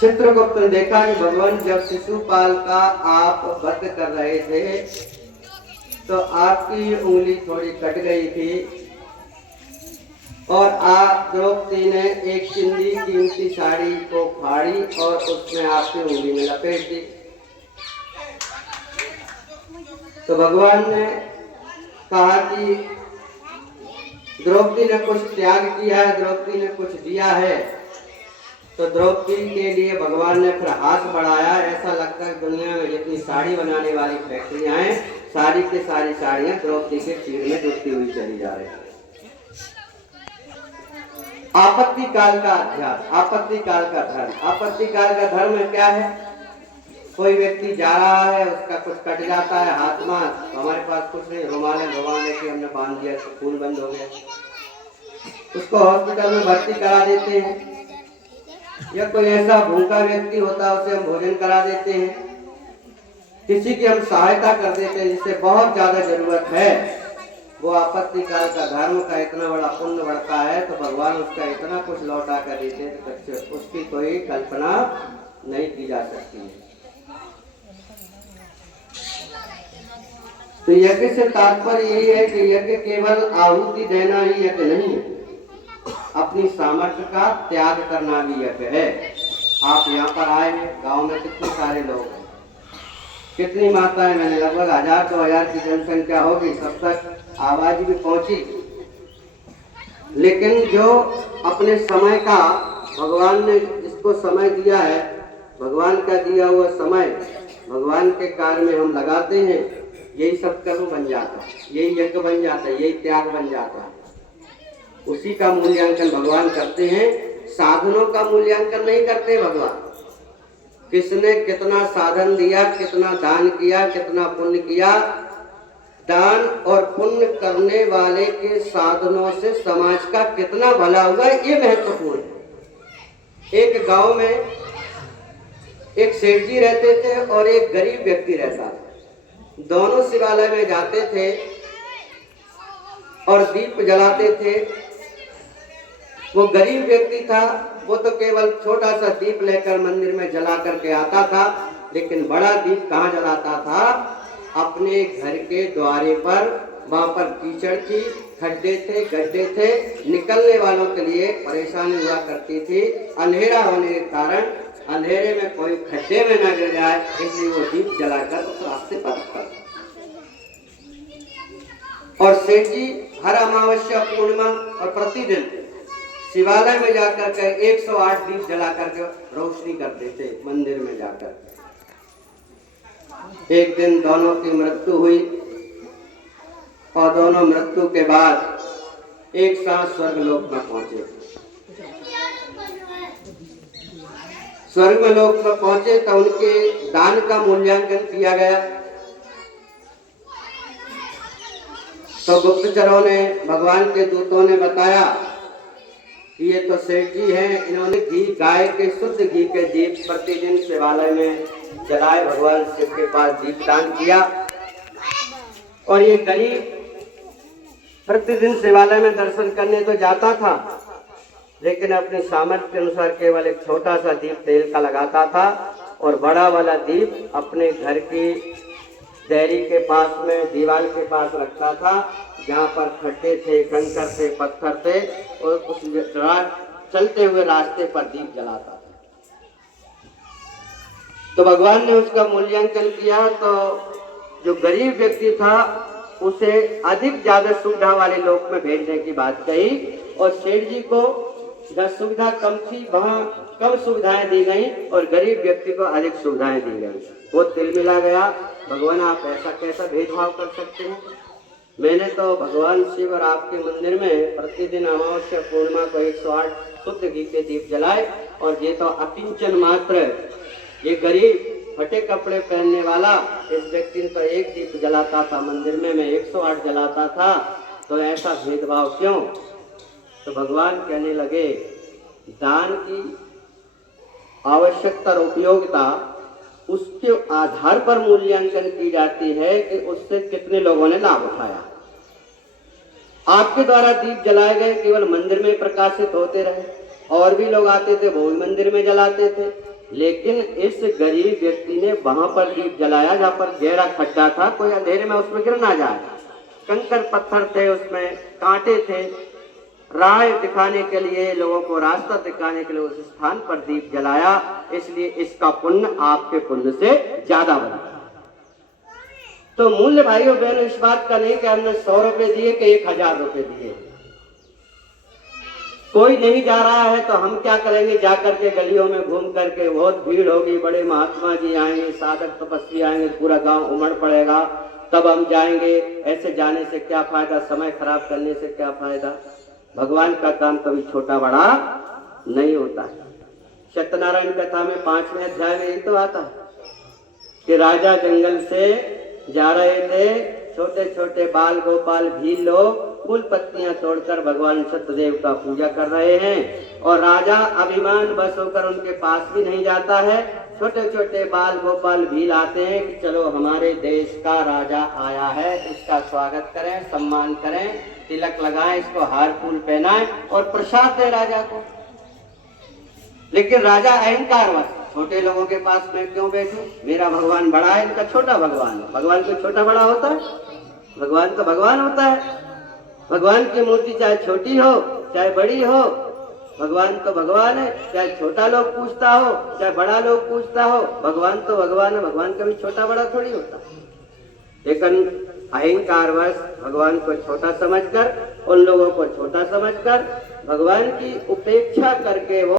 चित्रगुप्त ने देखा कि भगवान जब शिशुपाल का आप वध कर रहे थे तो आपकी उंगली थोड़ी कट गई थी और आप द्रौपदी ने एक चिंदी कीमती साड़ी को फाड़ी और उसमें आपकी उंगली में लपेट दी। तो भगवान ने कहा कि द्रौपदी ने कुछ त्याग किया है, द्रौपदी ने कुछ दिया है। तो द्रौपदी के लिए भगवान ने फिर हाथ बढ़ाया। ऐसा लगता है दुनिया में जितनी साड़ी बनाने वाली फैक्ट्रियां हैं, सारी की सारी साड़ियां द्रौपदी के चीर में जुटती हुई चली जा रही है। आपत्ति काल का अध्यात्म, आपत्ति काल का धर्म। आपत्ति काल का धर्म क्या है? कोई व्यक्ति जा रहा है, उसका कुछ कट जाता है हाथ में, तो हमारे पास कुछ नहीं, रुमाल है कि हमने बांध दिया तो खून बंद हो गया, उसको हॉस्पिटल में भर्ती करा देते हैं। या कोई ऐसा भूखा व्यक्ति होता है, उसे हम भोजन करा देते हैं। किसी की हम सहायता कर देते हैं जिसे बहुत ज्यादा जरूरत है। वो आपत्ति काल का धर्म का इतना बड़ा पुण्य बढ़ता है तो भगवान उसका इतना कुछ लौटा कर देते हैं, उसकी कोई कल्पना नहीं की जा सकती है। तो यज्ञ से तात्पर्य यही है कि यज्ञ केवल आहुति देना ही यज्ञ नहीं है, अपनी सामर्थ्य का त्याग करना भी यज्ञ है। आप यहाँ पर आए हैं, गांव में कितने सारे लोग हैं, कितनी माताएं, मैंने लगभग 1000-2000 की जनसंख्या होगी, सब तक आवाज भी पहुंची। लेकिन जो अपने समय का, भगवान ने जिसको समय दिया है, भगवान का दिया हुआ समय भगवान के कार्य में हम लगाते हैं, यही सब कर्म बन जाता है, यही यज्ञ बन जाता है, यही त्याग बन जाता है। उसी का मूल्यांकन भगवान करते हैं, साधनों का मूल्यांकन नहीं करते भगवान। किसने कितना साधन दिया, कितना दान किया, कितना पुण्य किया। दान और पुण्य करने वाले के साधनों से समाज का कितना भला हुआ है, ये महत्वपूर्ण है। एक गांव में एक सेठ जी रहते थे और एक गरीब व्यक्ति रहता था। दोनों शिवालय में जाते थे और दीप जलाते थे। वो गरीब व्यक्ति था, वो तो केवल छोटा सा दीप लेकर मंदिर में जला करके आता था, लेकिन बड़ा दीप कहाँ जलाता था? अपने घर के द्वारे पर। वहां पर कीचड़ थी, खड्डे थे, गड्ढे थे, निकलने वालों के लिए परेशानी हुआ करती थी। अंधेरा होने के कारण अंधेरे में कोई खड्डे में न गिर जाए, इसलिए वो दीप जलाकर उस रास्ते पर रखता। और सेठ जी हर अमावस्या, पूर्णिमा और प्रतिदिन शिवालय में जाकर के 108 दीप जला करके रोशनी करते थे मंदिर में जाकर। एक दिन दोनों की मृत्यु हुई और दोनों मृत्यु के बाद एक साथ स्वर्गलोक में पहुंचे। स्वर्ग में लोक में पहुंचे तो उनके दान का मूल्यांकन किया गया। तो गुप्तचरों ने, भगवान के दूतों ने बताया कि ये तो सेठ जी हैं, इन्होंने घी, गाय के शुद्ध घी के दीप प्रतिदिन शिवालय में जलाए, भगवान शिव के पास दीपदान किया। और ये गरीब प्रतिदिन शिवालय में दर्शन करने तो जाता था, लेकिन अपनी सामर्थ्य के अनुसार केवल एक छोटा सा दीप तेल का लगाता था और बड़ा वाला दीप अपने घर की डेयरी के पास में, दीवार के पास रखता था, जहाँ पर खड्डे थे, कंकर थे, पत्थर थे, और उस चलते हुए रास्ते पर दीप जलाता था। तो भगवान ने उसका मूल्यांकन किया तो जो गरीब व्यक्ति था उसे अधिक ज्यादा सुविधा वाले लोक में भेजने की बात कही, और सेठ जी को जहाँ सुविधा कम थी वहाँ कम सुविधाएं दी गई और गरीब व्यक्ति को अधिक सुविधाएं दी गई। वो तिल मिला गया। भगवान आप ऐसा कैसा भेदभाव कर सकते हैं? मैंने तो भगवान शिव और आपके मंदिर में प्रतिदिन अमावस्या पूर्णिमा को 108 शुद्ध घी के दीप जलाए, और ये तो अकिंचन मात्र, ये गरीब फटे कपड़े पहनने वाला इस व्यक्ति तो एक दीप जलाता था मंदिर में, मैं 108 जलाता था, तो ऐसा भेदभाव क्यों? तो भगवान कहने लगे दान की आवश्यकता और उपयोगिता उसके आधार पर मूल्यांकन की जाती है कि उससे कितने लोगों ने लाभ उठाया। आपके द्वारा दीप जलाए गए केवल मंदिर में प्रकाशित होते रहे, और भी लोग आते थे वो भी मंदिर में जलाते थे, लेकिन इस गरीब व्यक्ति ने वहां पर दीप जलाया जहां पर गहरा खड्डा था, कोई अंधेरे में उसमें गिर ना जाए। कंकर पत्थर थे, उसमें कांटे थे। राह दिखाने के लिए, लोगों को रास्ता दिखाने के लिए उस स्थान पर दीप जलाया, इसलिए इसका पुण्य आपके पुण्य से ज्यादा बना। तो मूल्य भाइयों बहनों, इस बात का नहीं कि हमने 100 रुपए दिए कि 1000 रुपए दिए। कोई नहीं जा रहा है तो हम क्या करेंगे, जाकर के गलियों में घूम करके, बहुत भीड़ होगी, बड़े महात्मा जी आएंगे, साधक तपस्वी आएंगे, पूरा गांव उमड़ पड़ेगा, तब हम जाएंगे। ऐसे जाने से क्या फायदा, समय खराब करने से क्या फायदा। भगवान का काम कभी छोटा बड़ा नहीं होता है। सत्यनारायण कथा में 5वें अध्याय में यही तो आता है कि राजा जंगल से जा रहे थे, छोटे छोटे बाल गोपाल भी लोग फूल पत्तियां तोड़कर भगवान सत्यदेव का पूजा कर रहे हैं, और राजा अभिमान बस होकर उनके पास भी नहीं जाता है। छोटे छोटे बाल गोपाल भील आते हैं कि चलो हमारे देश का राजा आया है, इसका स्वागत करें, सम्मान करें, तिलक लगाएं, इसको हार फूल पहनाएं और प्रसाद दें राजा को। लेकिन राजा अहंकारवश, छोटे लोगों के पास मैं क्यों बैठूं, मेरा भगवान बड़ा है, इनका छोटा भगवान है। भगवान को छोटा बड़ा होता है? भगवान तो भगवान होता है। भगवान की मूर्ति चाहे छोटी हो चाहे बड़ी हो, भगवान तो भगवान है। चाहे छोटा लोग पूछता हो चाहे बड़ा लोग पूछता हो, भगवान तो भगवान है। भगवान कभी छोटा बड़ा थोड़ी होता। लेकिन अहंकारवश भगवान को छोटा समझकर, उन लोगों को छोटा समझकर, भगवान की उपेक्षा करके वो